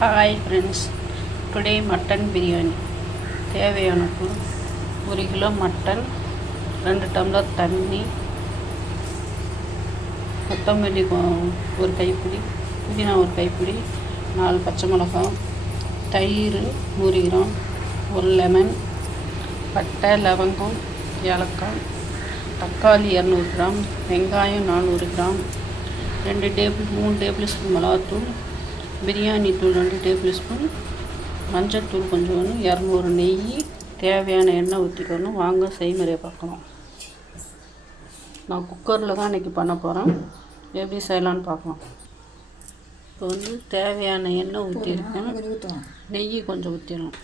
Hi friends, today mutton biryani. தேவையான பொருள்: 1 kilo mutton, 2 tumbler தண்ணி, கொத்தமல்லி ஒரு கைப்பிடி, புதினா ஒரு கைப்பிடி, 4 பச்சை மிளகாய், தயிர் 100 கிராம், ஒரு லெமன், பட்டை, லவங்கம், ஏலக்காய், தக்காளி 200 கிராம், வெங்காயம் 400 கிராம், 3 டேபிள் ஸ்பூன் மிளகாத்தூள், பிரியாணி தூள் 2 டேபிள் ஸ்பூன், மஞ்சள்தூள் கொஞ்சோண்டு, 200 நெய், தேவையான எண்ணெய் ஊற்றிக்கணும். வாங்க செய்முறையை பார்க்கலாம். நான் குக்கரில் தான் இன்றைக்கி பண்ண போகிறேன். எப்படி செய்யலான்னு பார்க்கலாம். இப்போ தேவையான எண்ணெய் ஊற்றிருக்கேன். நெய் கொஞ்சம் ஊற்றிடணும்.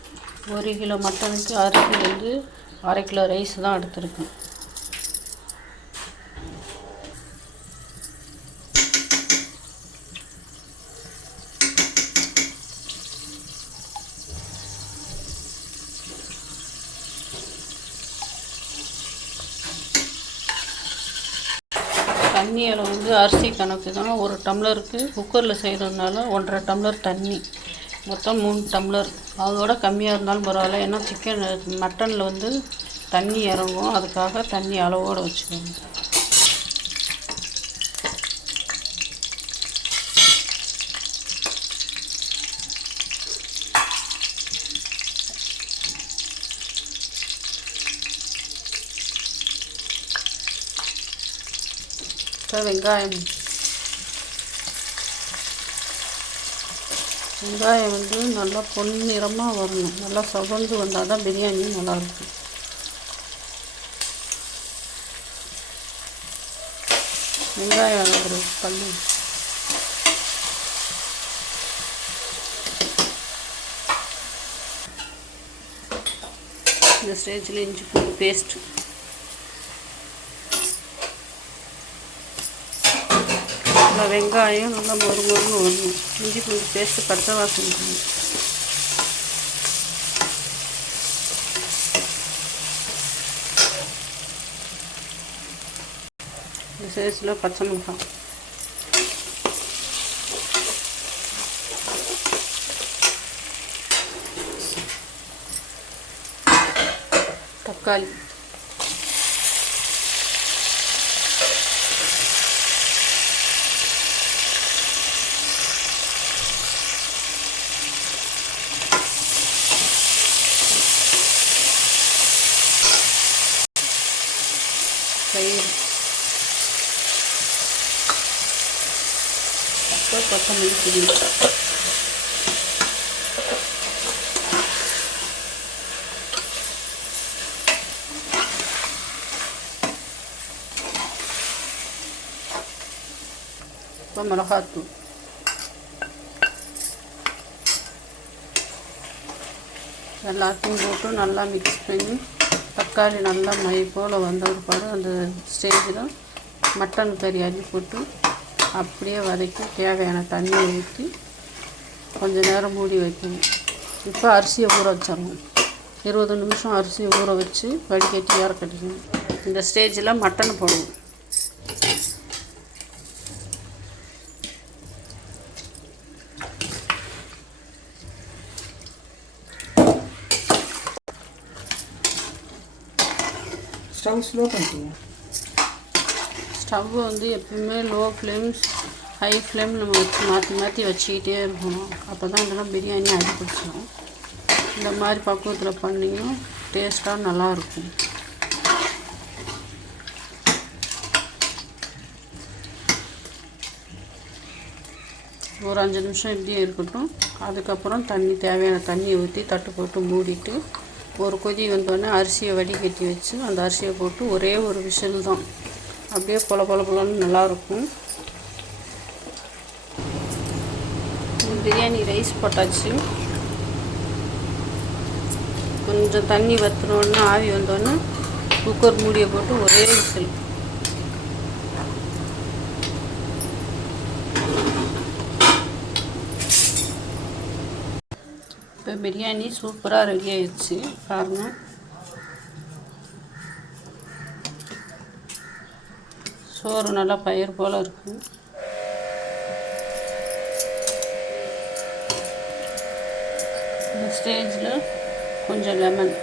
1 கிலோ மட்டனுக்கு அரிசி 1/2 கிலோ ரைஸ் தான் எடுத்துருக்கேன். தண்ணி அளவு அரிசி கணக்கு தான். 1 டம்ளருக்கு குக்கரில் செய்கிறதுனால 1.5 டம்ளர் தண்ணி, மொத்தம் 3 டம்ளர். அதோட கம்மியாக இருந்தாலும் பரவாயில்ல, ஏன்னா மட்டனில் தண்ணி இறங்கும். அதுக்காக தண்ணி அளவோடு வச்சுக்கோங்க. வெங்காயம் நல்லா பொன்னிறமாக வரணும். நல்லா சவந்து வந்தால் தான் பிரியாணி நல்லாயிருக்கும். வெங்காயம் ஒரு பல்லு, இந்த ஸ்டேஜில் இஞ்சி பூண்டு பேஸ்ட், வெங்காயம் நல்லா மொறுமொறுன்னு வரணும். இஞ்சி பூண்டு பேஸ்ட்டு பச்சை வாசனை பண்ணணும். இந்த சைஸில் பச்சை மிளகாய், தக்காளி, தயிர், கொத்தமல்லி, புதினா. இப்போ மிளகாத்தூள், எல்லாத்தையும் போட்டு நல்லா மிக்ஸ் பண்ணி, தக்காளி நல்லா மை போல் வந்த பிற்பாடு அந்த ஸ்டேஜில் மட்டன் கறி அள்ளி போட்டு அப்படியே வதக்கி தேவையான தண்ணியை ஊற்றி கொஞ்சம் நேரம் மூடி வைக்கணும். இப்போ அரிசியை ஊற வச்சிடணும். 20 நிமிஷம் அரிசியை ஊற வச்சு வடிகட்டி இறக்கட்டிக்கணும். இந்த ஸ்டேஜில் மட்டனை போடணும். ஸ்டவ் ஸ்லோ பண்ணிட்டீங்க. ஸ்டவ் எப்பவுமே லோ ஃப்ளேம், ஹை ஃப்ளேம் நம்ம மாற்றி வச்சுக்கிட்டே இருக்கணும். அப்போ தான் இதெல்லாம் பிரியாணி அடிப்பிடிச்சிடும். இந்த மாதிரி பக்குவத்தில் பண்ணிங்கன்னா டேஸ்ட்டாக நல்லாயிருக்கும். ஒரு 5 நிமிஷம் இப்படியே இருக்கட்டும். அதுக்கப்புறம் தேவையான தண்ணியை ஊற்றி தட்டு போட்டு மூடிட்டு ஒரு கொதி வந்தோடனே அரிசியை வடிகட்டி வச்சு அந்த அரிசியை போட்டு ஒரே ஒரு விசில் தான், அப்படியே பொலன்னு நல்லாயிருக்கும். பிரியாணி ரைஸ் போட்டாச்சு. கொஞ்சம் தண்ணி வற்றினோடனே ஆவி வந்தோடனே குக்கர் மூடியை போட்டு ஒரே விசில். இப்போ பிரியாணி சூப்பராக ரெடி ஆயிடுச்சு பாருங்கள். சோறு நல்லா பயிர் போல் இருக்குது. ஸ்டேஜில் கொஞ்சம் லெமன்,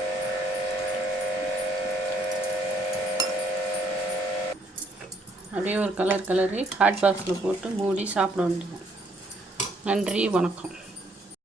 அப்படியே ஒரு கலரி ஹாட் பாக்ஸில் போட்டு மூடி சாப்பிட வேண்டியது. நன்றி, வணக்கம்.